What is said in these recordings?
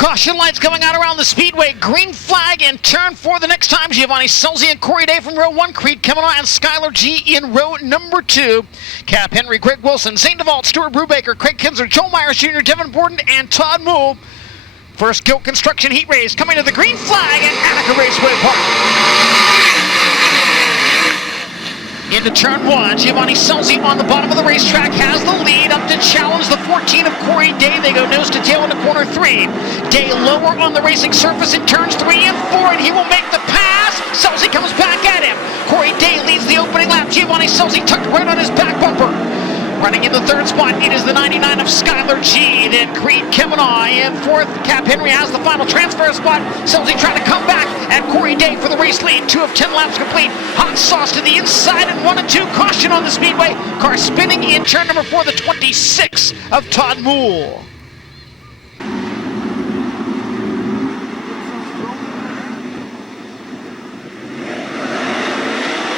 Caution lights coming out around the speedway. Green flag in turn 4 the next time. Giovanni Selzy and Corey Day from row 1. Creed Kemmenaugh and Skylar G in row number 2. Cap Henry, Greg Wilson, Zane DeVault, Stuart Brubaker, Craig Kinzer, Joe Myers Jr., Devin Borden, and Todd Moole. First Gilt Construction heat race coming to the green flag at Attica Raceway Park. Into turn 1, Giovanni Selzy on the bottom of the racetrack has the lead up to challenge the 14 of Corey Day. They go nose to tail into corner 3. Day lower on the racing surface in turns 3 and 4, and he will make the pass. Selzy comes back at him. Corey Day leads the opening lap. Giovanni Selzy tucked right on his back bumper. Running in the 3rd spot, it is the 99 of Skylar G. Then Creed Kemmenaugh in 4th. Cap Henry has the final transfer spot. Selzy trying to come back at Corey Day for the race lead. 2 of 10 laps complete. Hot sauce to the inside and 1 and 2. Caution on the speedway. Car spinning in turn number 4, the 26 of Todd Moole.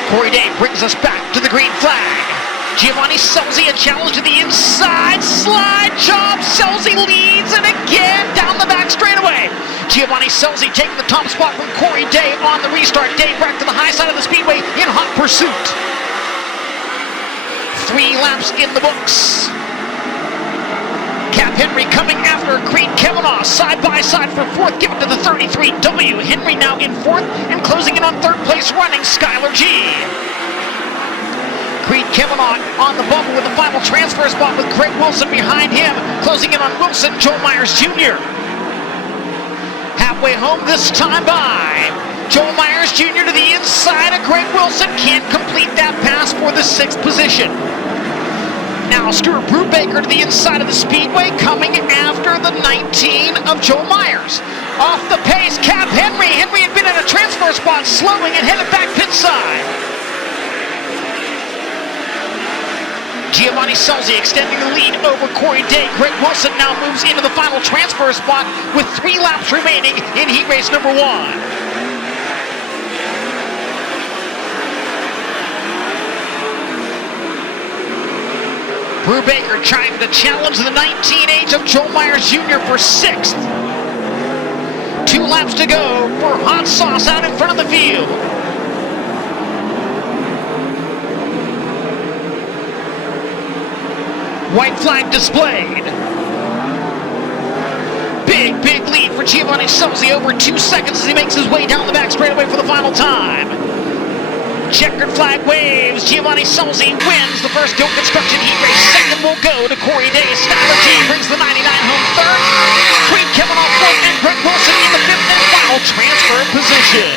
Corey Day brings us back to the green flag. Giovanni Selzy, a challenge to the inside, slide job, Selzy leads, and again down the back straightaway. Giovanni Selzy taking the top spot from Corey Day on the restart. Day back to the high side of the speedway in hot pursuit. 3 laps in the books. Cap Henry coming after Creed Kemmenaugh, side by side for 4th, given to the 33W. Henry now in 4th and closing in on 3rd place running Skylar G. Creed Kemmenaugh on the bubble with the final transfer spot with Greg Wilson behind him. Closing in on Wilson, Joe Myers Jr. Halfway home this time by Joe Myers Jr. to the inside of Greg Wilson. Can't complete that pass for the 6th position. Now Stuart Brubaker to the inside of the speedway, coming after the 19 of Joe Myers. Off the pace, Cap Henry. Henry had been in a transfer spot, slowing and headed back pit side. Giovanni Selzy extending the lead over Corey Day. Greg Wilson now moves into the final transfer spot with 3 laps remaining in heat race number 1. Brubaker trying to challenge the 19H of Joe Myers Jr. for 6th. 2 laps to go for hot sauce out in front of the field. White flag displayed. Big lead for Giovanni Selzy, over 2 seconds as he makes his way down the back straightaway for the final time. Checkered flag waves. Giovanni Selzy wins the first Gilt Construction heat race. 2nd will go to Corey Day. Skylar G brings the 99 home 3rd. Creed Kemmenaugh 4th and Greg Wilson in the 5th and final transfer position.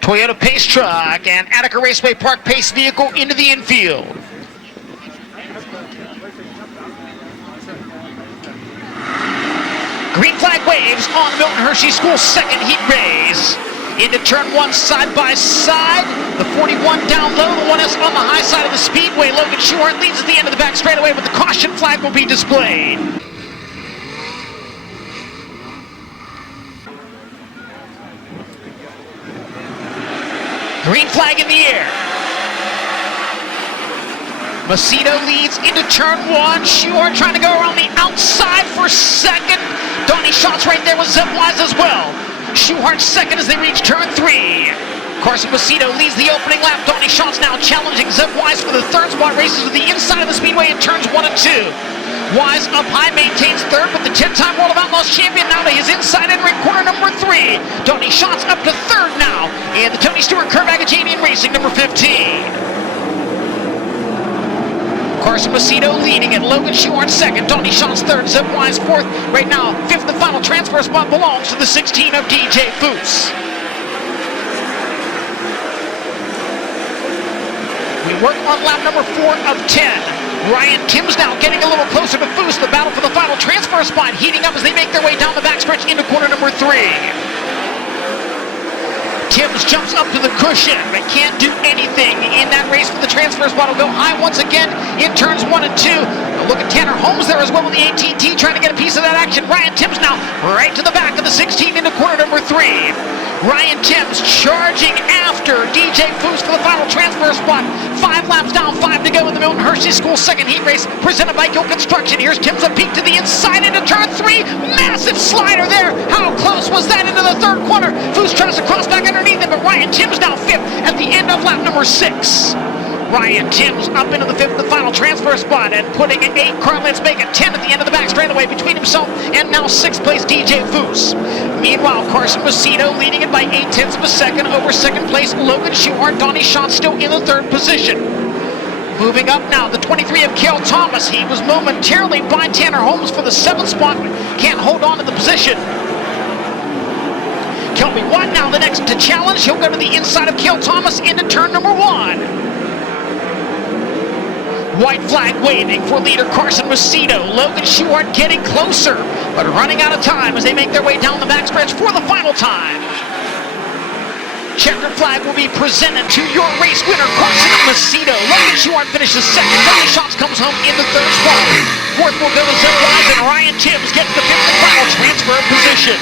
Toyota Pace Truck and Attica Raceway Park Pace vehicle into the infield. Green flag waves on Milton Hershey School 2nd heat race. Into turn 1 side by side. The 41 down low, the 1S on the high side of the speedway. Logan Schuhart leads at the end of the back straightaway, but the caution flag will be displayed. Green flag in the air. Macedo leads into turn 1. Schuhart trying to go around the outside for 2nd. Doty shots right there with Zepwise as well. Schuhart 2nd as they reach turn 3. Carson Macedo leads the opening lap. Doty shots now challenging Zepwise for the 3rd spot. Races to the inside of the speedway in turns 1 and 2. Wise up high, maintains 3rd, but the 10-time World of Outlaws champion now to his inside entering corner number 3. Doty shots up to 3rd now in the Tony Stewart Curve Agajanian Racing number 15. Carson Macedo leading it. Logan Schuhart 2nd. Doty shots 3rd. Zepwise 4th. Right now, 5th and final transfer spot belongs to the 16 of DJ Foose. We work on lap number 4 of 10. Ryan Timms now getting a little closer to Foose. The battle for the final transfer spot heating up as they make their way down the backstretch into corner number 3. Timms jumps up to the cushion, but can't do anything in that race for the transfer spot. Will go high once again in turns 1 and 2. Look at Tanner Holmes there as well with the AT&T trying to get a piece of that action. Ryan Timms now right to the back of the 16 into corner number 3. Ryan Timms charging after DJ Foose for the final transfer spot. 5 laps down, 5 to go in the Milton Hershey School second heat race presented by Gill Construction. Here's Timms a peek to the inside into turn 3. Massive slider there. How close was that into the third corner? Foose tries to cross back underneath him, but Ryan Timms now 5th at the end of lap number 6. Ryan Timms up into the 5th, the final transfer spot, and putting an 8 car, let's make it 10 at the end of the back straightaway between himself and now 6th place DJ Foose. Meanwhile, Carson Macedo leading it by 8/10 of a second over 2nd place Logan Schuhart. Donnie Schott still in the 3rd position. Moving up now, the 23 of Cale Thomas. He was momentarily by Tanner Holmes for the 7th spot, but can't hold on to the position. Kelby Watt now the next to challenge. He'll go to the inside of Cale Thomas into turn number 1. White flag waving for leader Carson Macedo. Logan Schuhart getting closer, but running out of time as they make their way down the backstretch for the final time. Checkered flag will be presented to your race winner, Carson Macedo. Logan Schuhart finishes 2nd. Donnie Schott comes home in the 3rd spot. 4th will go to Zip Wise, and Ryan Timms gets the 5th and final transfer position.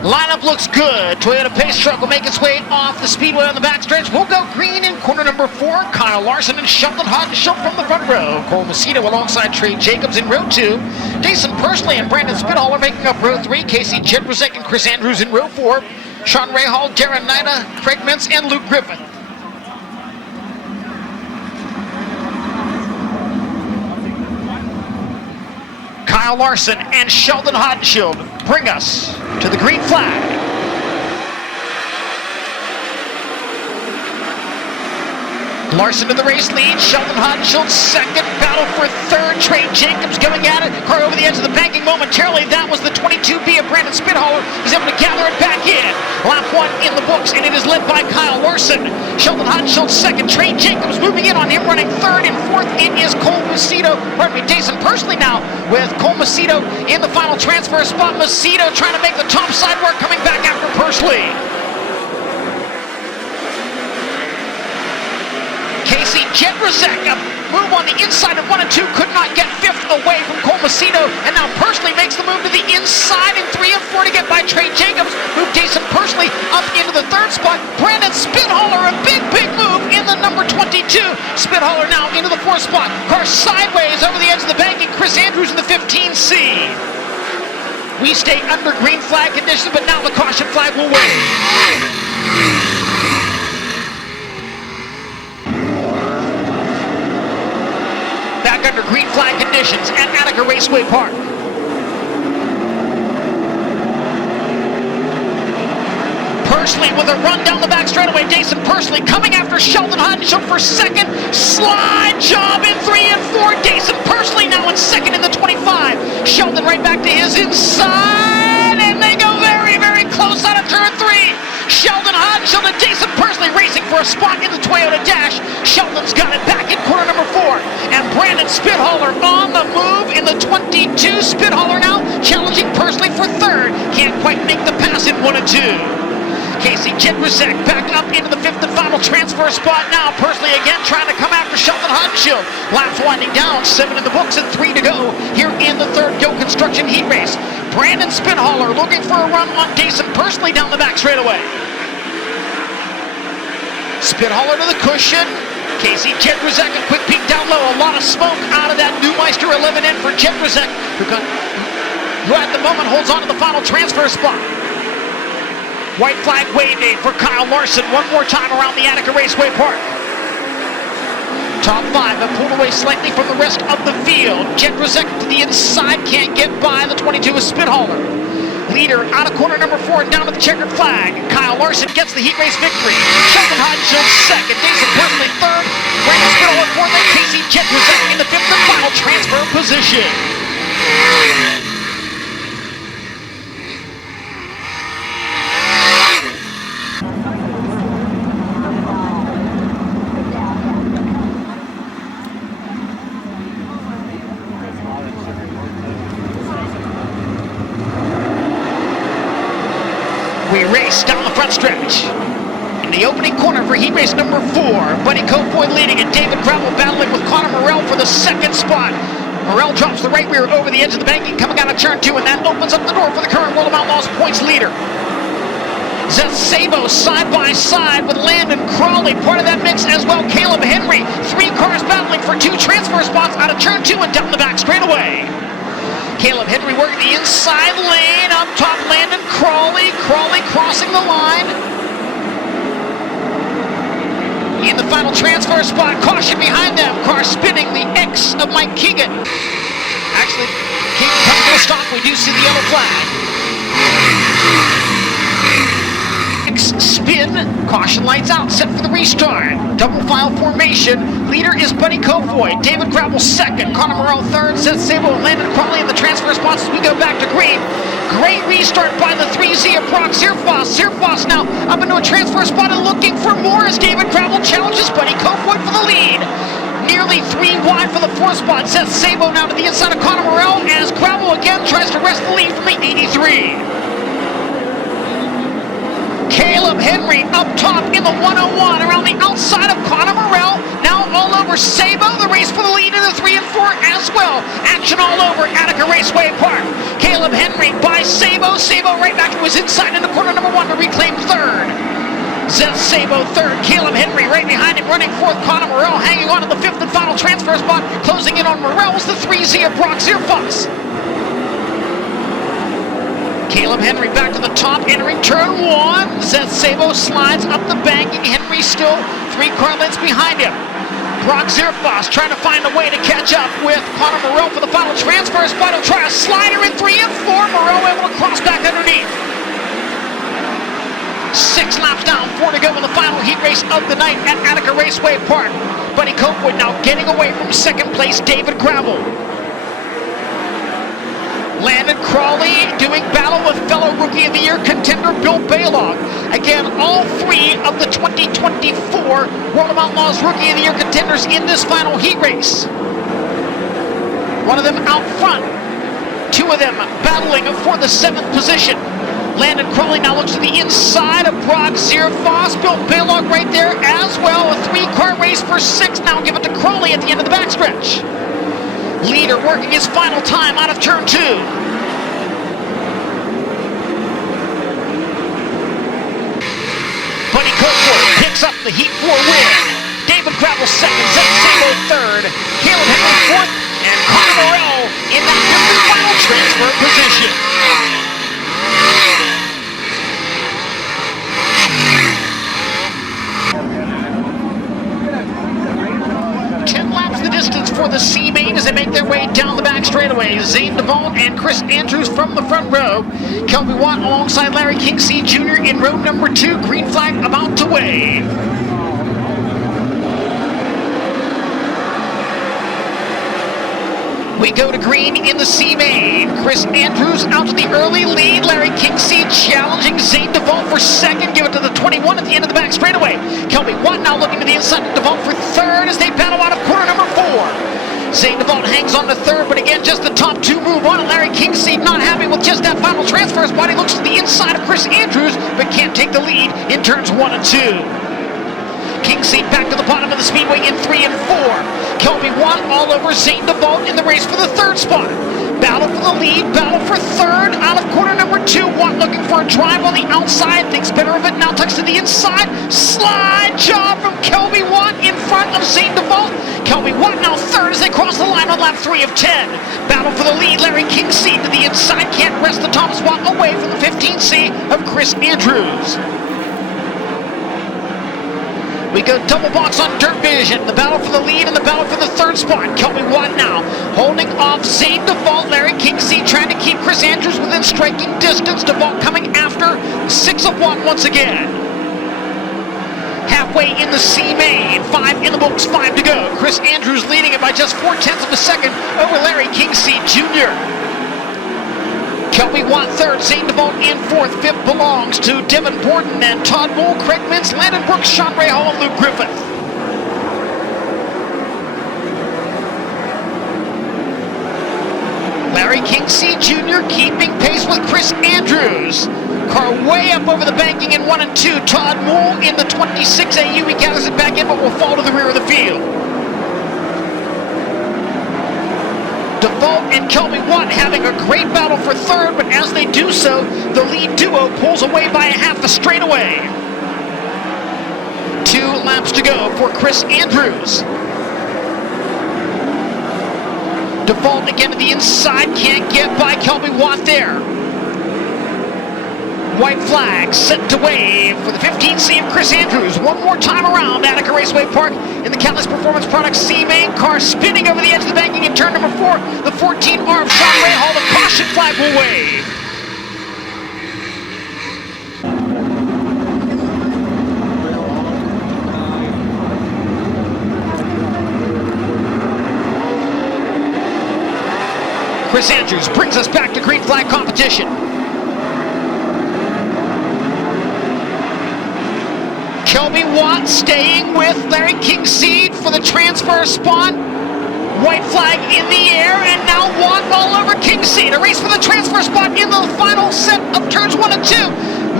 Lineup looks good. Toyota Pace truck will make its way off the speedway on the backstretch. We'll go green in corner number 4. Kyle Larson and Sheldon Hodenshield from the front row. Cole Macedo alongside Trey Jacobs in row 2. Jason Persley and Brandon Spithaler making up row 3. Casey Jedrzejek and Chris Andrews in row 4. Sean Rahal, Darren Nida, Craig Mintz, and Luke Griffin. Kyle Larson and Sheldon Hodenshield bring us to the green flag. Larson to the race lead. Sheldon Hodenshield 2nd. Battle for 3rd. Trey Jacobs going at it. Car over the edge of the banking momentarily. That was the 22B of Brandon Spithaler. He's able to gather it back in. Lap 1 in the books, and it is led by Kyle Larson. Sheldon Hodenshield 2nd. Trey Jacobs moving in on him, running 3rd, and 4th. It is Cole Macedo. Jason Persley now with Cole Macedo in the final transfer spot. Macedo trying to make the top side work, coming back after Persley. Casey Jedrzejek, a move on the inside of 1 and 2, could not get 5th away from Cole Macedo, and now Persley makes the move to the inside in 3 and 4 to get by Trey Jacobs. Move Jason Persley up into the 3rd spot. Brandon Spithaler, a big move in the number 22. Spithaler now into the 4th spot. Car sideways over the edge of the banking. Chris Andrews in the 15C. We stay under green flag conditions, but now the caution flag will wave. Back under green flag conditions at Attica Raceway Park. Persley with a run down the back straightaway. Jason Persley coming after Sheldon Hodenshield for 2nd. Slide job in 3 and 4. Jason Persley now in 2nd in the 25. Sheldon right back to his inside, and they go very close out of turn 3. Sheldon Hodenshield and Jason Persley racing for a spot in the Toyota Dash. Sheldon's got it back in corner number 4. And Brandon Spithaler on the move in the 22. Spithaler now challenging Persley for 3rd. Can't quite make the pass in 1 and 2. Casey Jedrzejek back up into the 5th and final transfer spot now. Persley again trying to come after Sheldon Hodenshield. Laps winding down, 7 in the books and 3 to go here in the 3rd Gill Construction heat race. Brandon Spithaler looking for a run on Jason Persley down the back straightaway. Spithaler to the cushion. Casey Jedrzejek, a quick peek down low. A lot of smoke out of that Newmeister 11 in for Jedrzejek, who at the moment holds on to the final transfer spot. White flag waving for Kyle Larson one more time around the Attica Raceway Park. Top 5 have pulled away slightly from the rest of the field. Jedrzejek to the inside, can't get by the 22 of Spithaler. Leader out of corner number 4 and down to the checkered flag. Kyle Larson gets the heat race victory. Sheldon Hodenshield 2nd. Jason Persley 3rd. Brandon Spithaler 4th. And Casey Jedrzejek in the 5th and final transfer position. We race down the front stretch. In the opening corner for heat race number 4, Buddy Kofoid leading and David Gravel battling with Connor Morrell for the 2nd spot. Morrell drops the right rear over the edge of the banking coming out of turn 2, and that opens up the door for the current World of Outlaws points leader. Sabo side by side with Landon Crawley, part of that mix as well. Caleb Henry, 3 cars battling for 2 transfer spots out of turn 2 and down the back straightaway. Caleb Henry working the inside lane, up top Landon Crawley, Crawley crossing the line. In the final transfer spot, caution behind them, car spinning, the X of Mike Keegan. Actually, Keegan comes to a stop, we do see the yellow flag. Spin, caution lights out, set for the restart. Double file formation. Leader is Buddy Kofoid. David Gravel second. Connor Morrell third. Seth Sabo and Landon Crawley in the transfer spots as we go back to green. Great restart by the 3Z of Brock Zierfoss. Zierfoss now up into a transfer spot and looking for more as David Gravel challenges Buddy Kofoid for the lead. Nearly 3 wide for the 4th spot. Seth Sabo now to the inside of Connor Morrell as Gravel again tries to wrest the lead from the 83. Caleb Henry up top in the 101 around the outside of Connor Morrell. Now all over Sabo, the race for the lead in the 3 and 4 as well. Action all over Attica Raceway Park. Caleb Henry by Sabo. Sabo right back to his inside into corner number 1 to reclaim 3rd. Seth Sabo 3rd. Caleb Henry right behind him running 4th. Connor Morrell hanging on to the 5th and final transfer spot. Closing in on Morrell was the 3Z of Brock Zierfoss. Caleb Henry back to the top, entering turn 1. Seth Sabo slides up the banking. Henry still 3 car lengths behind him. Brock Zierfoss trying to find a way to catch up with Connor Morrell for the final transfer spot. He'll try a slider in 3 and 4. Morrell able to cross back underneath. 6 laps down, 4 to go in the final heat race of the night at Attica Raceway Park. Buddy Copewood now getting away from 2nd place David Gravel. Landon Crawley doing battle with fellow Rookie of the Year contender Bill Baylog. Again, all 3 of the 2024 World of Outlaws Rookie of the Year contenders in this final heat race. One of them out front, 2 of them battling for the 7th position. Landon Crawley now looks to the inside of Brock Zierfoss. Bill Baylog right there as well. A 3-car race for 6. Now give it to Crawley at the end of the backstretch. Leader working his final time out of turn 2. Buddy Kofoid picks up the Heat 4 win. David Gravel second, Seth Sabo third, Caleb Henry 4th, and Connor Morrell in that 5th and final transfer position. For the C main as they make their way down the back straightaway. Zane DeVault and Chris Andrews from the front row. Kelby Watt alongside Larry Kinksey Jr. in row number 2. Green flag about to wave. We go to green in the C main. Chris Andrews out to the early lead. Larry Kinksey challenging Zane DeVault for 2nd. Give it to the 21 at the end of the back straightaway. Kelby Watt now looking to the inside of DeVault for 3rd as they battle out of corner number 4. Zane DeVault hangs on to 3rd, but again, just the top 2 move on. And Larry Kinksey not happy with just that final transfer spot. He looks to the inside of Chris Andrews, but can't take the lead in turns 1 and 2. Kinksey back to the bottom of the speedway in 3 and 4. Kelby Watt all over Zane DeVault in the race for the 3rd spot. Battle for the lead, battle for 3rd, out of corner number 2. Watt looking for a drive on the outside, thinks better of it, now tucks to the inside. Slide job from Kelby Watt in front of Zane DeVault. Kelby Watt now 3rd as they cross the line on lap 3 of 10. Battle for the lead, Larry Kinksey to the inside, can't wrest the top spot away from the 15C of Chris Andrews. We go double box on Dirt Vision. The battle for the lead and the battle for the 3rd spot. Kelby Watt now holding off Zane DeVault. Larry Kinksey trying to keep Chris Andrews within striking distance. DeVault coming after 6 of 1 once again. Halfway in the C main. 5 in the books, 5 to go. Chris Andrews leading it by just 0.4 of a second over Larry Kinksey Jr. Kelby Watt 3rd, Zane DeVault in 4th. 5th belongs to Devin Borden and Todd Bull, Craig Mintz, Landon Brooks, Sean Ray Hall, and Luke Griffith. Larry Kinksey Jr. keeping pace with Chris Andrews. Car way up over the banking in 1 and 2. Todd Bull in the 26 AU. He gathers it back in, but will fall to the rear of the field. Default and Kelby Watt having a great battle for third, but as they do so, the lead duo pulls away by a half a straightaway. 2 laps to go for Chris Andrews. Default again to the inside, can't get by Kelby Watt there. White flag set to wave for the 15C of Chris Andrews. One more time around Attica Raceway Park in the Catalyst Performance Products C main car, spinning over the edge of the banking in turn number 4. The 14R of Sean Rahal, the caution flag will wave. Chris Andrews brings us back to green flag competition. Kelby Watt staying with Larry Kingseed for the transfer spot. White flag in the air, and now Watt all over Kingseed. A race for the transfer spot in the final set of turns 1 and 2.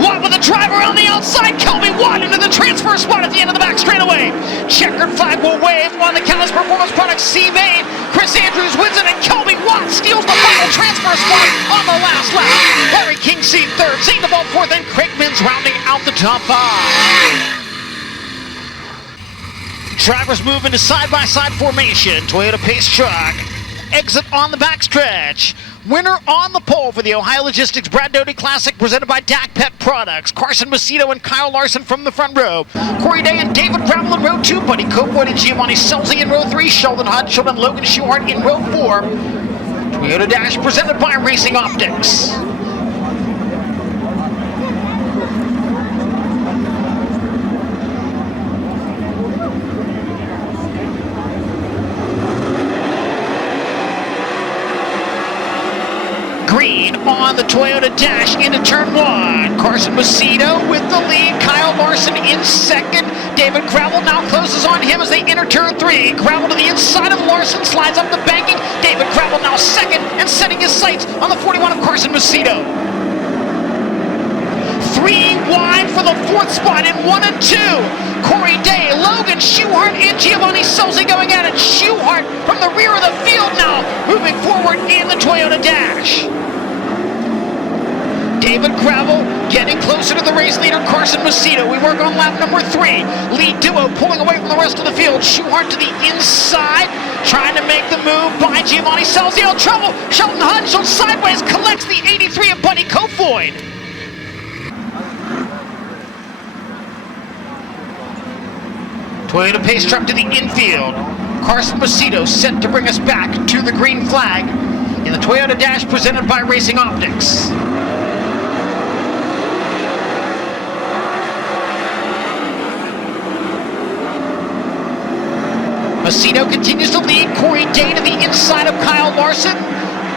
Watt with a driver on the outside. Kelby Watt into the transfer spot at the end of the back straightaway. Checkered flag will wave on the Catalyst Performance Products C main. Chris Andrews wins it, and Kelby Watt steals the final transfer spot on the last lap. Larry Kingseed third, St. Default fourth, and Craig Mins rounding out the top 5. Drivers move into side-by-side formation. Toyota Pace truck exit on the backstretch. Winner on the pole for the Ohio Logistics Brad Doty Classic presented by DAC Pet Products. Carson Macedo and Kyle Larson from the front row. Corey Day and David Gravel in row 2. Buddy Copewood and Giovanni Selzy in row 3. Sheldon Hodgson and Logan Schuhart in row 4. Toyota Dash presented by Racing Optics. Green on the Toyota Dash into turn 1. Carson Macedo with the lead. Kyle Larson in second. David Gravel now closes on him as they enter turn 3. Gravel to the inside of Larson, slides up the banking. David Gravel now second and setting his sights on the 41 of Carson Macedo. 3 wide for the 4th spot in 1 and 2. Corey Day, Logan Schuhart, and Giovanni Selzy going at it. Schuhart from the rear of the field now, moving forward in the Toyota Dash. David Gravel getting closer to the race leader, Carson Macedo. We work on lap number 3. Lead duo pulling away from the rest of the field. Schuhart to the inside, trying to make the move by Giovanni Selzy. Oh, trouble. Sheldon Hodgson sideways collects the 83 of Buddy Copewood. Toyota Pace truck to the infield. Carson Macedo set to bring us back to the green flag in the Toyota Dash presented by Racing Optics. Macedo continues to lead. Corey Day to the inside of Kyle Larson.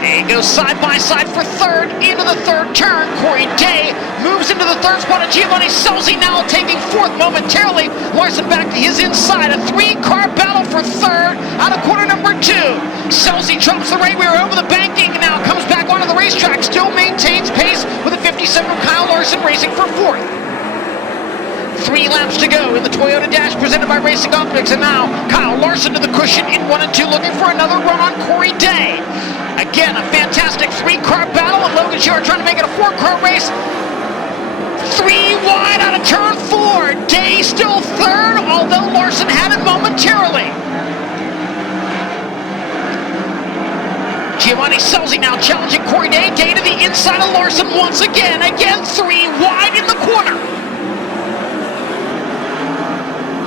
And goes side by side for third into the third turn. Corey Day moves into the third spot of Giovanni Selzy, now taking fourth momentarily. Larson back to his inside. A 3-car battle for third out of quarter number 2. Selzy drops the right rear over the banking, now comes back onto the racetrack. Still maintains pace with a 57 of Kyle Larson racing for fourth. 3 laps to go in the Toyota Dash presented by Racing Optics. And now Kyle Larson to the cushion in 1 and 2, looking for another run on Corey Day. Again, a fantastic 3-car battle, and Logan Schuhart trying to make it a 4-car race. 3 wide out of turn 4. Day still third, although Larson had it momentarily. Giovanni Selzy now challenging Corey Day. Day to the inside of Larson once again. Again, 3 wide in the corner.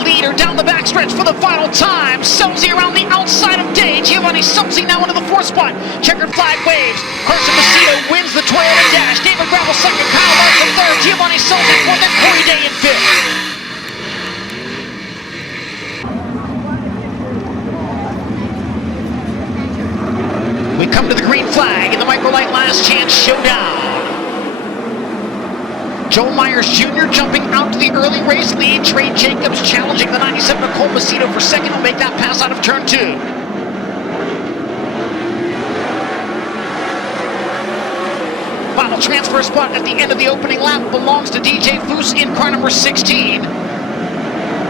Leader down the backstretch for the final time. Selzy around the outside of Day. Giovanni Selzy now into the 4th spot. Checkered flag waves. Carson Macedo wins the Toyota Dash. David Gravel second. Kyle Larson third. Giovanni Selzy fourth, and Corey Day in fifth. We come to the green flag in the Microlight Last Chance Showdown. Joel Myers Jr. jumping out to the early race lead. Trey Jacobs challenging the 97 of Cole Macedo for second. Will make that pass out of turn 2. Final transfer spot at the end of the opening lap belongs to DJ Foose in car number 16.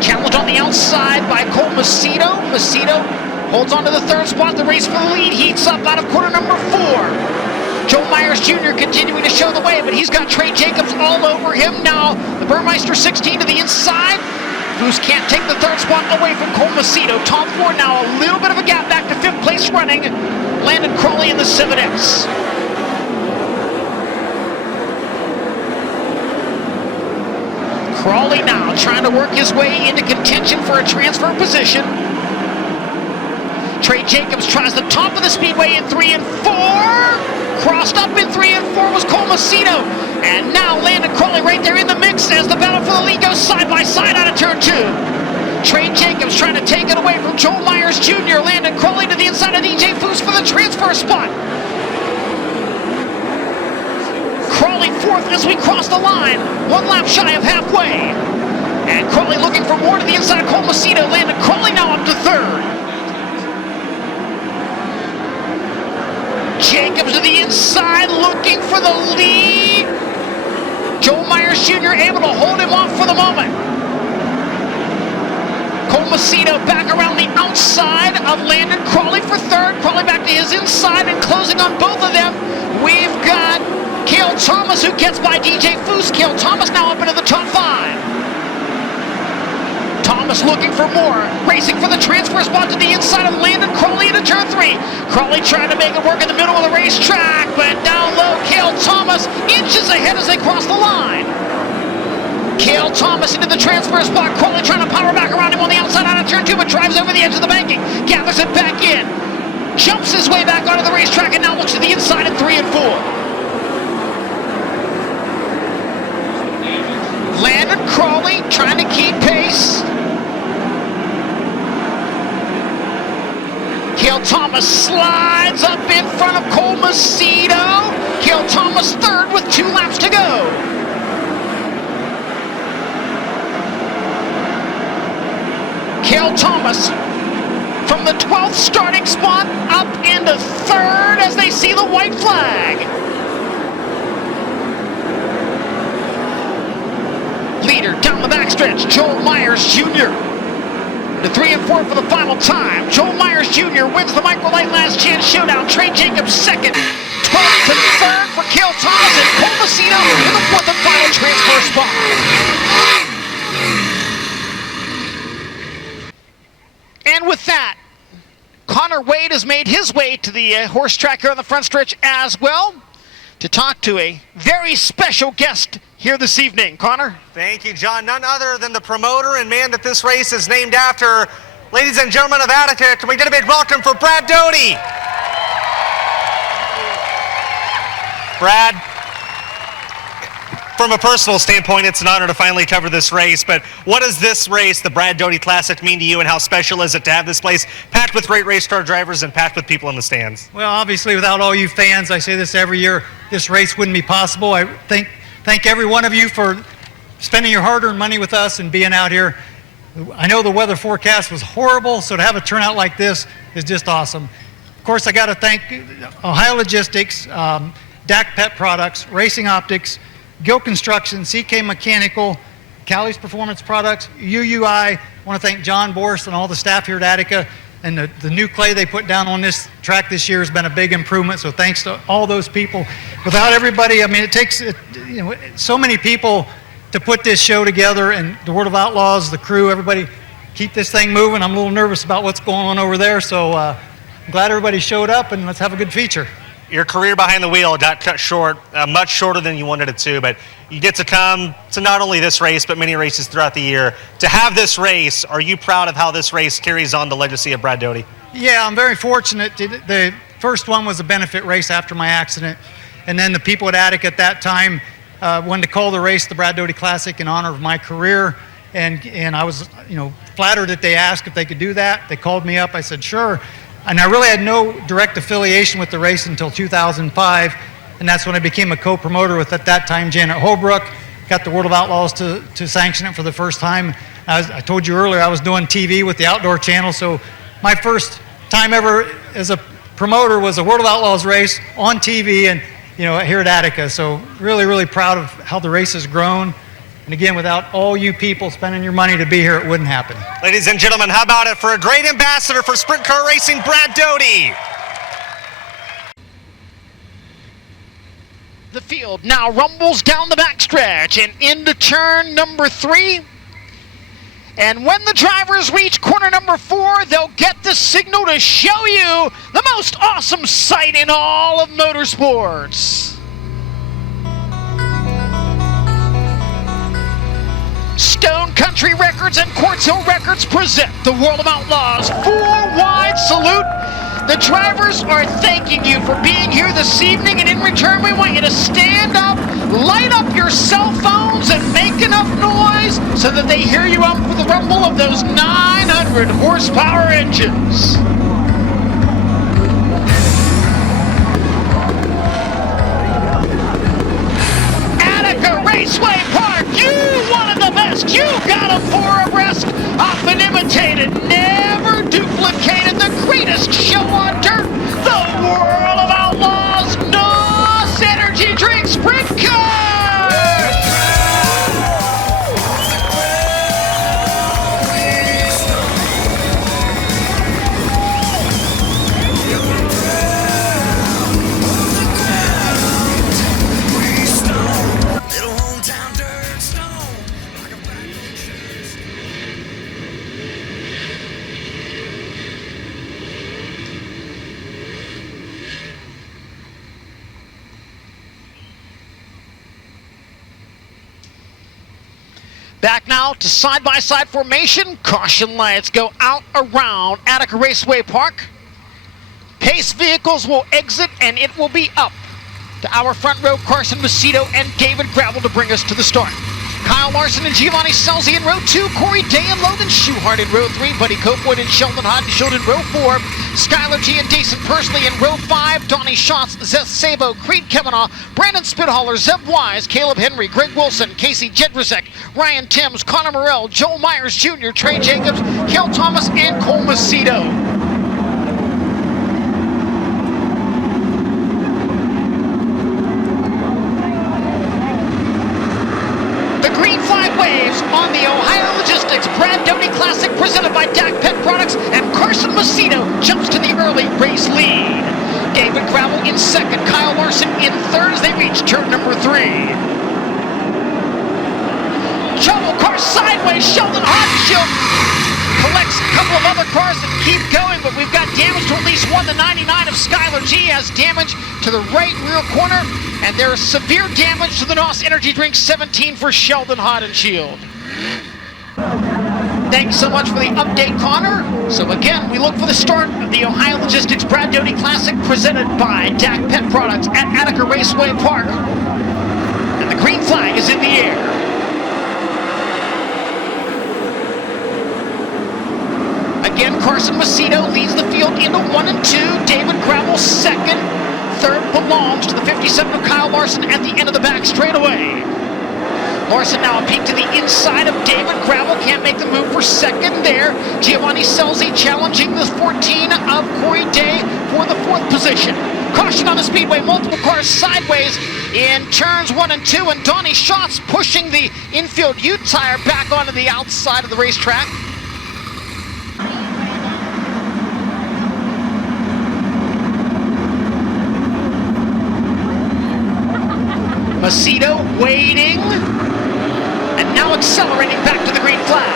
Challenge on the outside by Cole Macedo. Macedo Holds on to the third spot. The race for the lead heats up out of corner number 4. Joe Myers Jr. continuing to show the way, but he's got Trey Jacobs all over him now. The Burmeister 16 to the inside. Foose can't take the third spot away from Cole Macedo. Tom Ford now a little bit of a gap back to 5th place running. Landon Crawley in the 7X. Crawley now trying to work his way into contention for a transfer position. Trey Jacobs tries the top of the speedway in 3 and 4. Crossed up in 3 and 4 was Cole Macedo. And now Landon Crawley right there in the mix as the battle for the lead goes side by side out of turn 2. Trey Jacobs trying to take it away from Joel Myers Jr. Landon Crawley to the inside of DJ Foose for the transfer spot. Crawley 4th as we cross the line. 1 lap shy of halfway. And Crawley looking for more to the inside of Cole Macedo. Landon Crawley now up to 3rd. Jacobs to the inside, looking for the lead. Joel Myers Jr. able to hold him off for the moment. Cole Macedo back around the outside of Landon Crawley for 3rd. Crawley back to his inside and closing on both of them. We've got Cale Thomas who gets by DJ Foose. Cale Thomas now up into the top 5. Thomas looking for more, racing for the transfer spot to the inside of Landon Crawley into turn 3. Crawley trying to make it work in the middle of the racetrack, but down low, Cale Thomas inches ahead as they cross the line. Cale Thomas into the transfer spot. Crawley trying to power back around him on the outside out of turn 2, but drives over the edge of the banking. Gathers it back in, jumps his way back onto the racetrack, and now looks to the inside in 3 and 4. Landon Crawley trying to keep pace. Cale Thomas slides up in front of Cole Macedo. Cale Thomas 3rd with 2 laps to go. Cale Thomas from the 12th starting spot up into 3rd as they see the white flag. Leader down the backstretch, Joel Myers Jr. To 3 and 4 for the final time. Joel Myers Jr. wins the Microlight Last Chance Showdown. Trey Jacobs 2nd. 12th to 3rd for Cale Thomas and Cole Macedo in the 4th and final transfer spot. And with that, Connor Wade has made his way to the horse track here on the front stretch as well to talk to a very special guest here this evening. Connor? Thank you, John. None other than the promoter and man that this race is named after. Ladies and gentlemen of Attica, can we get a big welcome for Brad Doty? Brad, from a personal standpoint, it's an honor to finally cover this race, but what does this race, the Brad Doty Classic, mean to you, and how special is it to have this place packed with great race car drivers and packed with people in the stands? Well, obviously, without all you fans, I say this every year, this race wouldn't be possible. I thank every one of you for spending your hard-earned money with us and being out here. I know the weather forecast was horrible, so to have a turnout like this is just awesome. Of course, I got to thank Ohio Logistics, DAC Pet Products, Racing Optics, Gill Construction, CK Mechanical, Callie's Performance Products, UUI. I want to thank John Borst and all the staff here at Attica. And the new clay they put down on this track this year has been a big improvement, so thanks to all those people. Without everybody, I mean, it takes so many people to put this show together, and the World of Outlaws, the crew, everybody keep this thing moving. I'm a little nervous about what's going on over there, so I'm glad everybody showed up, and let's have a good feature. Your career behind the wheel got cut short, much shorter than you wanted it to, but you get to come to not only this race, but many races throughout the year. To have this race, are you proud of how this race carries on the legacy of Brad Doty? Yeah, I'm very fortunate. The first one was a benefit race after my accident, and then the people at Attica at that time wanted to call the race the Brad Doty Classic in honor of my career, and I was flattered that they asked if they could do that. They called me up. I said, sure. And I really had no direct affiliation with the race until 2005, and that's when I became a co-promoter with, at that time, Janet Holbrook. Got the World of Outlaws to sanction it for the first time. I told you earlier I was doing TV with the Outdoor Channel, so my first time ever as a promoter was a World of Outlaws race on TV and here at Attica. So really, really proud of how the race has grown. And again, without all you people spending your money to be here, it wouldn't happen. Ladies and gentlemen, how about it for a great ambassador for sprint car racing, Brad Doty. The field now rumbles down the backstretch and into turn number 3. And when the drivers reach corner number 4, they'll get the signal to show you the most awesome sight in all of motorsports. Stone Country Records and Quartz Hill Records present the World of Outlaws 4-wide salute. The drivers are thanking you for being here this evening, and in return we want you to stand up, light up your cell phones, and make enough noise so that they hear you up with the rumble of those 900 horsepower engines. Attica Raceway Park, you wanted the best. You got them 4 abreast, often imitated, never duplicated, the greatest show on dirt, the World of Outlaws NOS Energy Drink Sprint Car! Back now to side-by-side formation. Caution lights go out around Attica Raceway Park. Pace vehicles will exit and it will be up to our front row, Carson Macedo and David Gravel to bring us to the start. Kyle Larson and Giovanni Scelzi in row 2, Corey Day and Logan Schuchart in row 3, Buddy Copewood and Sheldon Hodenshield in row 4, Skylar G and Jason Persley in row 5, Donnie Schatz, Zeth Sabo, Creed Kavanaugh, Brandon Spithaller, Zeb Wise, Caleb Henry, Greg Wilson, Casey Jedrzejek, Ryan Timms, Connor Morrell, Joel Myers Jr., Trey Jacobs, Cale Thomas, and Cole Macedo. Waves on the Ohio Logistics Brad Doty Classic presented by DAC Pet Products, and Carson Macedo jumps to the early race lead. David Gravel in second, Kyle Larson in third as they reach turn number 3. Trouble car sideways, Sheldon Hodenshield collects a couple of other cars and keep going, but we've got damage to at least one. The 99 of Skylar G has damage to the right rear corner, and there is severe damage to the NOS Energy Drink 17 for Sheldon Hodenshield. Thanks so much for the update, Connor. So again, we look for the start of the Ohio Logistics Brad Doty Classic presented by DAC Pet Products at Attica Raceway Park. And the green flag is in the air. Again, Carson Macedo leads the field into 1 and 2. David Gravel second. Third belongs to the 57 of Kyle Larson at the end of the back straightaway. Larson now a peek to the inside of David Gravel. Can't make the move for second there. Giovanni Scelzi challenging the 14 of Corey Day for the 4th position. Caution on the speedway. Multiple cars sideways in turns 1 and 2. And Donnie Schatz pushing the infield U tire back onto the outside of the racetrack. Macedo waiting, and now accelerating back to the green flag.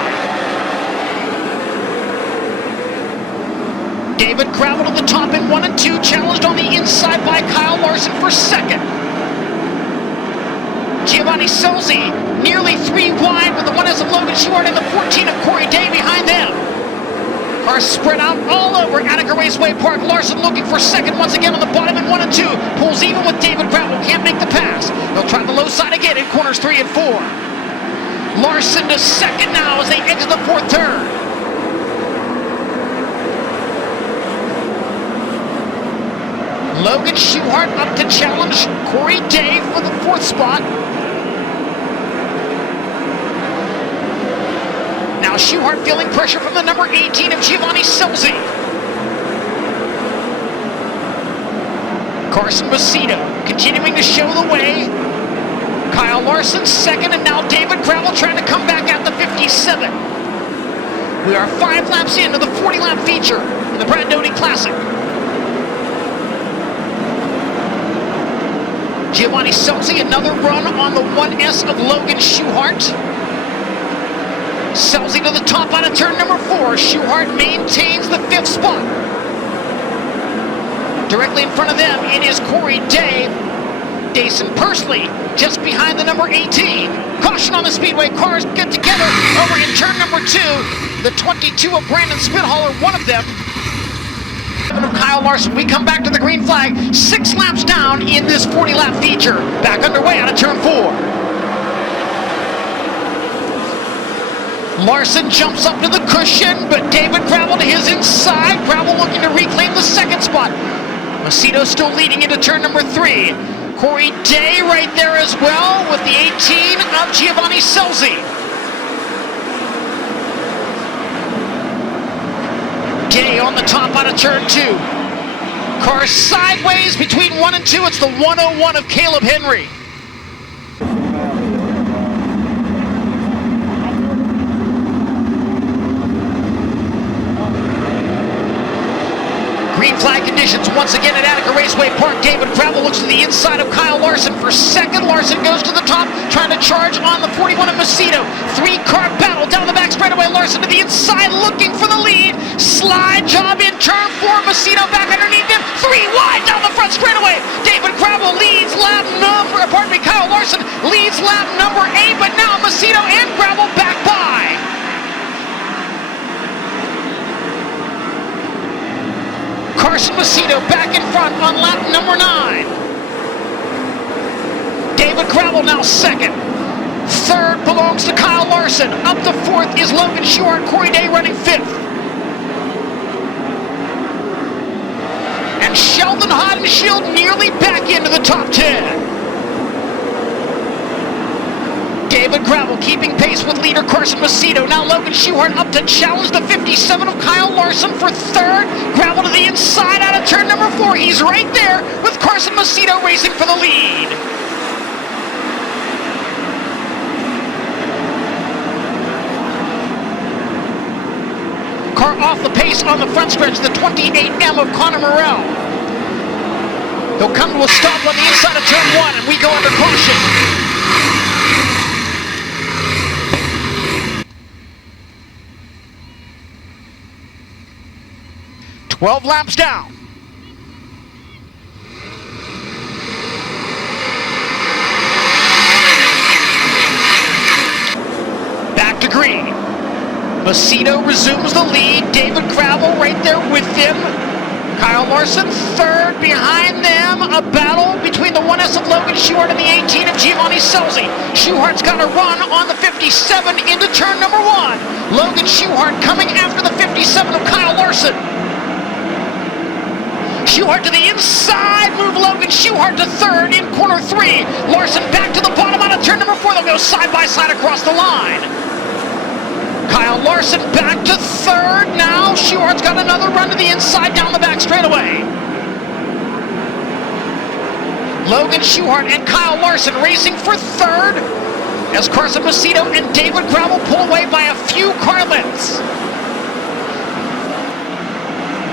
David Gravel to the top in 1 and 2, challenged on the inside by Kyle Larson for second. Giovanni Scelzi nearly 3 wide with the 1S of Logan Schuchart and the 14 of Corey Day behind them. Cars spread out all over Attica Raceway Park. Larson looking for second once again on the bottom in 1 and 2. Pulls even with David Gravel, can't make the pass. They'll try the low side again in corners 3 and 4. Larson to second now as they exit the 4th turn. Logan Schuchart up to challenge Corey Day for the 4th spot. Now Schuchart feeling pressure from the number 18 of Giovanni Scelzi. Carson Macedo continuing to show the way. Kyle Larson second, and now David Gravel trying to come back at the 57. We are 5 laps into the 40-lap feature in the Brad Doty Classic. Giovanni Scelzi, another run on the 1S of Logan Schuchart. Scelzi to the top out of turn number 4. Schuchart maintains the 5th spot. Directly in front of them, it is Corey Day. Dason Pursley just behind the number 18. Caution on the speedway, cars get together over in turn number 2. The 22 of Brandon Spithaler, one of them. Of Kyle Larson. We come back to the green flag, 6 laps down in this 40-lap feature. Back underway out of turn 4. Larson jumps up to the cushion, but David Gravel to his inside. Gravel looking to reclaim the 2nd spot. Macedo still leading into turn number 3. Corey Day right there as well with the 18 of Giovanni Scelzi. Day on the top out of turn 2. Cars sideways between 1 and 2. It's the 101 of Caleb Henry. Green flag conditions once again at Attica Raceway Park. David Gravel looks to the inside of Kyle Larson for second. Larson goes to the top, trying to charge on the 41 of Macedo. 3-car battle down the back straightaway. Larson to the inside, looking for the lead. Slide job in turn 4. Macedo back underneath him. 3 wide down the front straightaway. David Gravel leads lap number, Kyle Larson leads lap number 8, but now Macedo and Gravel back by. Carson Macedo back in front on lap number 9. David Gravel now second. Third belongs to Kyle Larson. Up to 4th is Logan Schuchart. Corey Day running 5th. And Sheldon Hodenshield nearly back into the top 10. David Gravel keeping pace with leader Carson Macedo. Now Logan Schuchart up to challenge the 57 of Kyle Larson for 3rd. Gravel to the inside out of turn number 4. He's right there with Carson Macedo racing for the lead. Car off the pace on the front stretch, the 28M of Connor Morrell. He'll come to a stop on the inside of turn 1, and we go under caution. 12 laps down. Back to green. Macedo resumes the lead. David Gravel right there with him. Kyle Larson 3rd behind them. A battle between the 1S of Logan Schuchart and the 18 of Giovanni Scelzi. Schuchart's got a run on the 57 into turn number 1. Logan Schuchart coming after the 57 of Kyle Larson. Schuchart to the inside, move Logan Schuchart to 3rd in corner 3. Larson back to the bottom out of turn number 4. They'll go side by side across the line. Kyle Larson back to 3rd now. Schuchart's got another run to the inside down the back straightaway. Logan Schuchart and Kyle Larson racing for 3rd as Carson Macedo and David Gravel pull away by a few car lengths.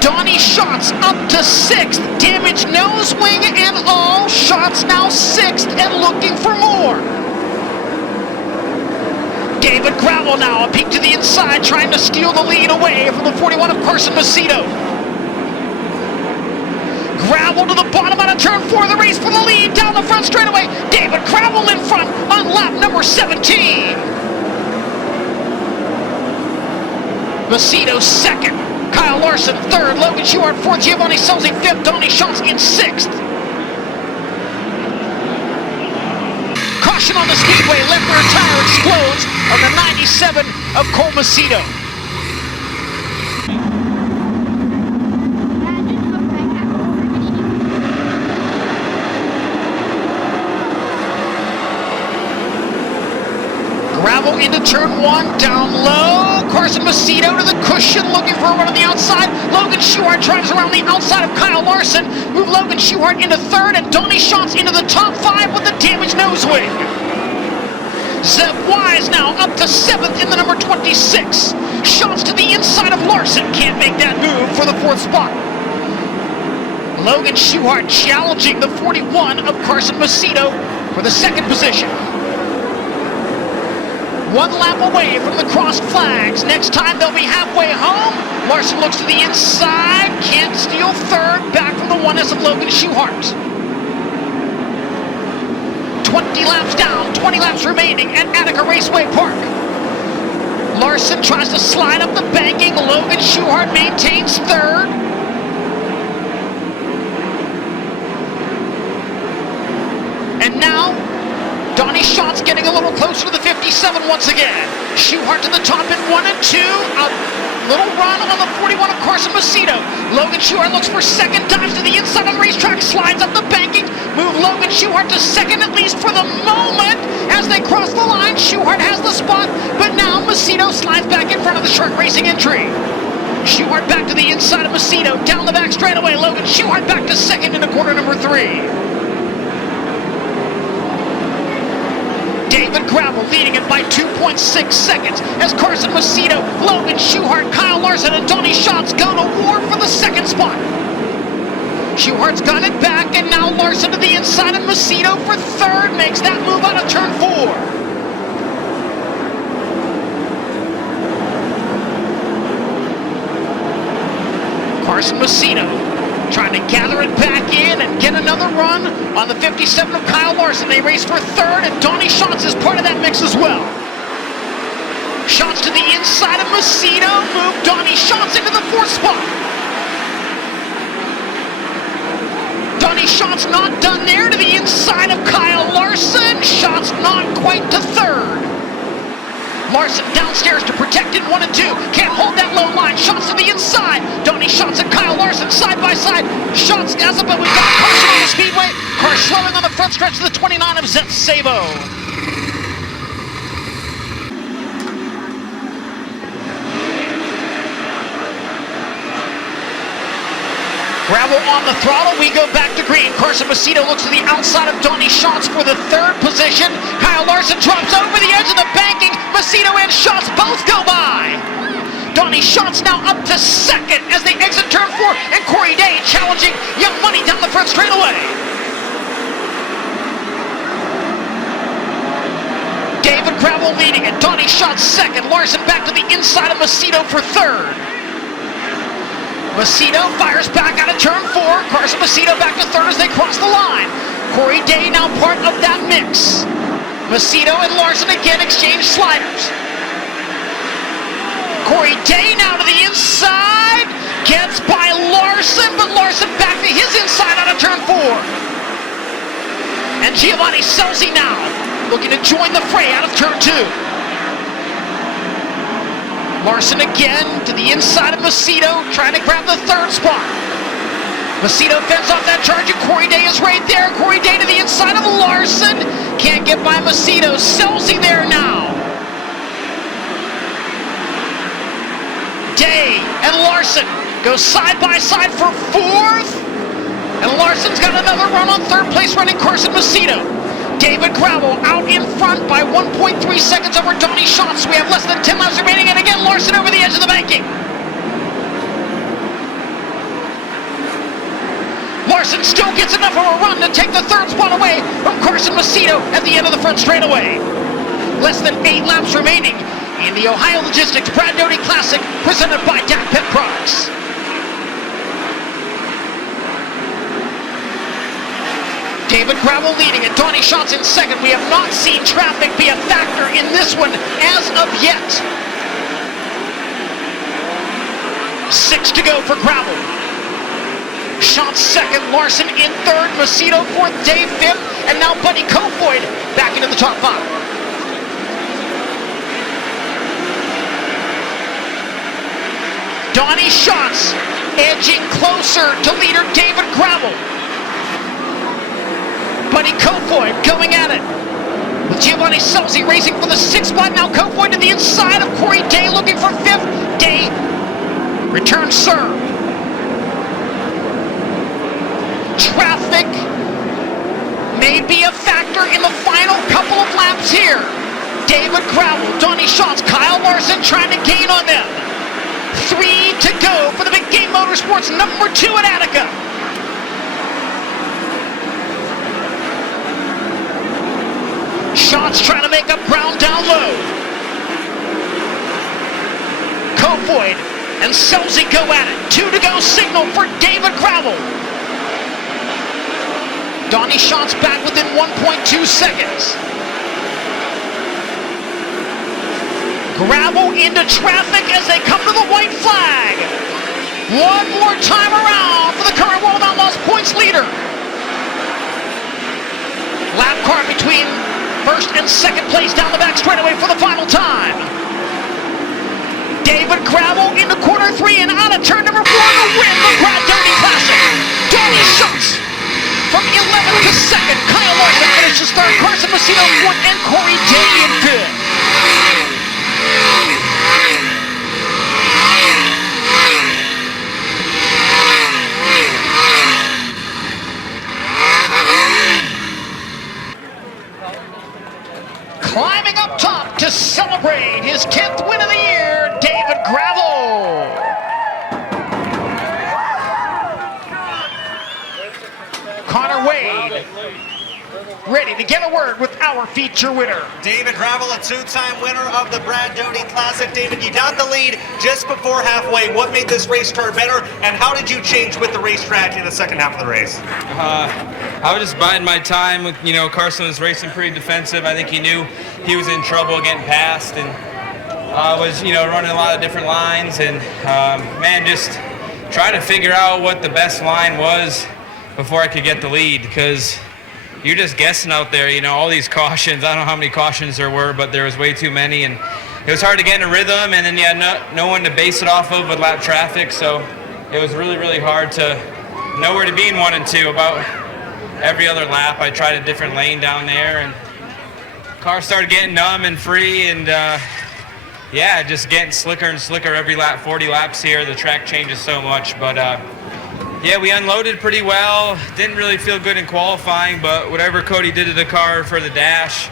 Donnie Schatz up to 6th. Damaged nose wing and all. Schatz now 6th and looking for more. David Gravel now, a peek to the inside, trying to steal the lead away from the 41 of Carson Macedo. Gravel to the bottom out of turn 4, the race for the lead down the front straightaway. David Gravel in front on lap number 17. Macedo 2nd. Kyle Larson 3rd, Logan Schuchart 4th, Giovanni Scelzi 5th, Donnie Schatz in 6th. Caution on the speedway, left rear tire explodes on the 97 of Cole Macedo. Gravel into turn 1, down low. Carson Macedo to the cushion, looking for a run on the outside. Logan Schuchart drives around the outside of Kyle Larson. Move Logan Schuchart into 3rd, and Donnie Schatz into the top 5 with the damaged nose wing. Zeb Wise now up to 7th in the number 26. Shots to the inside of Larson. Can't make that move for the 4th spot. Logan Schuchart challenging the 41 of Carson Macedo for the 2nd position. 1 lap away from the crossed flags. Next time they'll be halfway home. Larson looks to the inside. Can't steal 3rd. Back from the 1S of Logan Schuchart. 20 laps down, 20 laps remaining at Attica Raceway Park. Larson tries to slide up the banking. Logan Schuchart maintains 3rd. And now, Donnie Schatz getting a little closer to the 57 once again. Schuchart to the top in 1 and 2. A little run on the 41 of Carson Macedo. Logan Schuchart looks for 2nd, dives to the inside on the racetrack, slides up the banking. Move Logan Schuchart to 2nd, at least for the moment. As they cross the line, Schuchart has the spot, but now Macedo slides back in front of the Shark Racing entry. Schuchart back to the inside of Macedo, down the back straightaway. Logan Schuchart back to 2nd into corner number 3. David Gravel leading it by 2.6 seconds as Carson Macedo, Logan Schuchart, Kyle Larson, and Donnie Schatz go to war for the 2nd spot. Schuchart's got it back, and now Larson to the inside of Macedo for 3rd, makes that move out of turn 4. Carson Macedo trying to gather it back in and get another run on the 57 of Kyle Larson. They race for 3rd, and Donnie Schatz is part of that mix as well. Schatz to the inside of Macedo, move Donnie Schatz into the 4th spot. Donnie Schatz not done there, to the inside of Kyle Larson. Schatz not quite to 3rd. Larson downstairs to protect in 1 and 2. Can't hold that low line. Schatz to the inside. Donnie Schatz and Kyle Larson side by side. Schatz has it, but we've got Carson on the speedway. Car slowing on the front stretch to the 29 of Zet Sabo. Gravel on the throttle, we go back to green. Carson Macedo looks to the outside of Donnie Schatz for the 3rd position. Kyle Larson drops over the edge of the banking. Macedo and Schatz both go by. Donnie Schatz now up to 2nd as they exit turn 4, and Corey Day challenging Young Money down the front straightaway. David Gravel leading it. Donnie Schatz 2nd. Larson back to the inside of Macedo for 3rd. Macedo fires back out of turn 4. Carson Macedo back to 3rd as they cross the line. Corey Day now part of that mix. Macedo and Larson again exchange sliders. Corey Day now to the inside. Gets by Larson, but Larson back to his inside out of turn 4. And Giovanni Scelzi now looking to join the fray out of turn 2. Larson again to the inside of Macedo, trying to grab the 3rd spot. Macedo fends off that charge, and Corey Day is right there. Corey Day to the inside of Larson. Can't get by Macedo. Scelzi there now. Day and Larson go side by side for 4th. And Larson's got another run on 3rd place, running Carson Macedo. David Gravel out in front by 1.3 seconds over Donnie Schatz. We have less than 10 laps remaining, and again Larson over the edge of the banking. Larson still gets enough of a run to take the 3rd spot away from Carson Macedo at the end of the front straightaway. Less than 8 laps remaining in the Ohio Logistics Brad Doty Classic, presented by DAC Pet Products. David Gravel leading it, Donnie Schatz in 2nd. We have not seen traffic be a factor in this one as of yet. 6 to go for Gravel. Schatz 2nd, Larson in 3rd, Macedo 4th, Dave 5th, and now Buddy Kofoid back into the top 5. Donnie Schatz edging closer to leader David Gravel. Buddy Kofoid going at it with Giovanni Scelzi racing for the 6th spot. Now Kofoid to the inside of Corey Day looking for 5th. Day returns serve. Traffic may be a factor in the final couple of laps here. David Gravel, Donnie Schatz, Kyle Larson trying to gain on them. 3 to go for the Big Game Motorsports number 2 at Attica. Schatz trying to make up ground down low. Kofoid and Selzy go at it. 2 to go signal for David Gravel. Donnie Schatz back within 1.2 seconds. Gravel into traffic as they come to the white flag. One more time around for the current World Outlaws points leader. Lap car between first and second place down the back straightaway for the final time. David Gravel into corner 3 and out of turn number 4 to win the Brad Doty Classic. Donnie Schatz from 11th to 2nd. Kyle Larson finishes 3rd. Carson Macedo 4th, and Corey Day in 5th. Climbing up top to celebrate his 10th win of the year, David Gravel. Connor Wade, ready to get a word with our feature winner. David Gravel, a 2-time winner of the Brad Doty Classic. David, you got the lead just before halfway. What made this race start better, and how did you change with the racetrack in the second half of the race? I was just biding my time. With, Carson was racing pretty defensive. I think he knew he was in trouble getting past, and I was, running a lot of different lines, and just trying to figure out what the best line was before I could get the lead, because you're just guessing out there, all these cautions. I don't know how many cautions there were, but there was way too many, and it was hard to get in a rhythm, and then you had no one to base it off of with lap traffic, so it was really, really hard to know where to be in 1 and 2. About every other lap, I tried a different lane down there, and car started getting numb and free, and just getting slicker and slicker every lap. 40 laps here, the track changes so much, but we unloaded pretty well. Didn't really feel good in qualifying, but whatever Cody did to the car for the dash,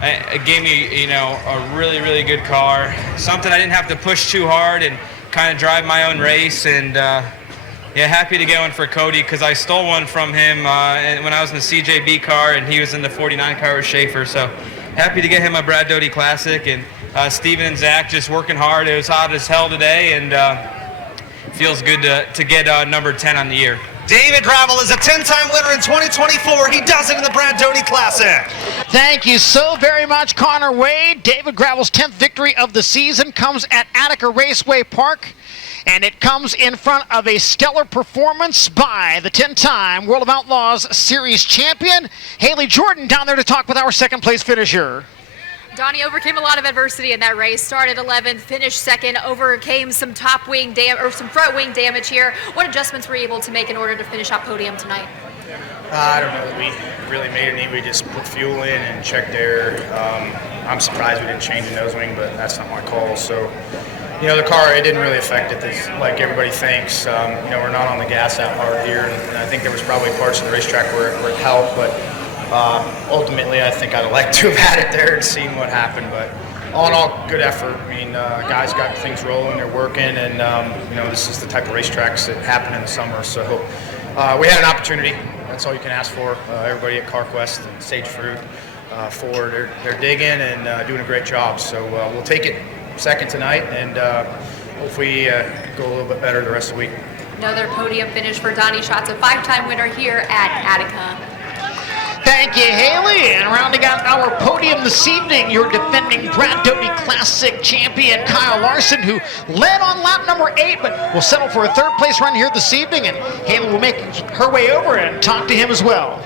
it gave me, a really, really good car. Something I didn't have to push too hard and kind of drive my own race, and happy to get one for Cody, because I stole one from him when I was in the CJB car, and he was in the 49 car with Schaefer, so happy to get him a Brad Doty Classic. And Steven and Zach just working hard. It was hot as hell today, and feels good to get number 10 on the year. David Gravel is a 10-time winner in 2024. He does it in the Brad Doty Classic. Thank you so very much, Connor Wade. David Gravel's 10th victory of the season comes at Attica Raceway Park, and it comes in front of a stellar performance by the 10-time World of Outlaws Series champion, Haley Jordan, down there to talk with our second-place finisher. Donnie overcame a lot of adversity in that race. Started 11th, finished 2nd, overcame some front wing damage here. What adjustments were you able to make in order to finish up podium tonight? I don't know that we really made any. We just put fuel in and checked air. I'm surprised we didn't change the nose wing, but that's not my call. So, the car, it didn't really affect it like everybody thinks. We're not on the gas that hard here, and I think there was probably parts of the racetrack where it helped, but ultimately, I think I'd have liked to have had it there and seen what happened, but all in all, good effort. I mean, guys got things rolling, they're working, and this is the type of racetracks that happen in the summer. So we had an opportunity. That's all you can ask for. Everybody at CarQuest and Sage Fruit, Ford, they're digging and doing a great job. So we'll take it second tonight, and hopefully go a little bit better the rest of the week. Another podium finish for Donnie Schatz, a 5-time winner here at Attica. Thank you, Haley. And rounding out our podium this evening, your defending Brad Doty Classic champion, Kyle Larson, who led on lap number 8, but will settle for a 3rd-place run here this evening. And Haley will make her way over and talk to him as well.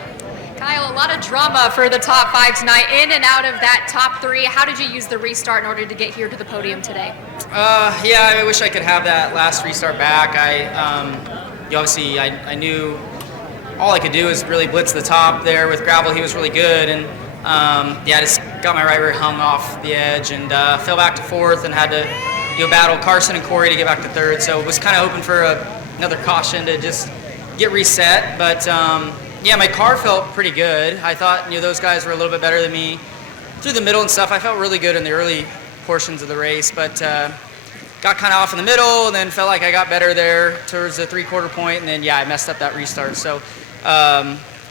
Kyle, a lot of drama for the top 5 tonight, in and out of that top 3. How did you use the restart in order to get here to the podium today? I wish I could have that last restart back. I knew all I could do is really blitz the top there with Gravel. He was really good, and I just got my right rear hung off the edge and fell back to 4th and had to battle Carson and Corey to get back to 3rd. So was kind of hoping for another caution to just get reset, but my car felt pretty good. I thought those guys were a little bit better than me. through the middle and stuff. I felt really good in the early portions of the race, but got kind of off in the middle, and then felt like I got better there towards the 3/4 point, and then I messed up that restart. So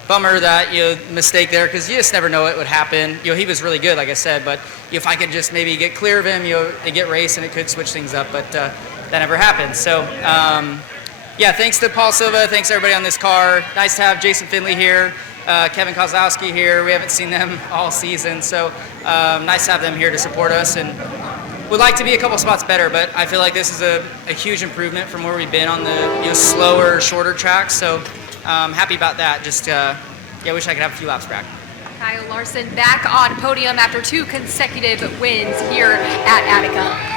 bummer that mistake there, because you just never know what would happen. He was really good, like I said, but if I could just maybe get clear of him, they get race and it could switch things up, but that never happened. So thanks to Paul Silva, thanks to everybody on this car. Nice to have Jason Finley here, Kevin Kozlowski here. We haven't seen them all season, so nice to have them here to support us, and would like to be a couple spots better, but I feel like this is a huge improvement from where we've been on the slower, shorter tracks. So happy about that. Just wish I could have a few laps back. Kyle Larson back on podium after 2 consecutive wins here at Attica.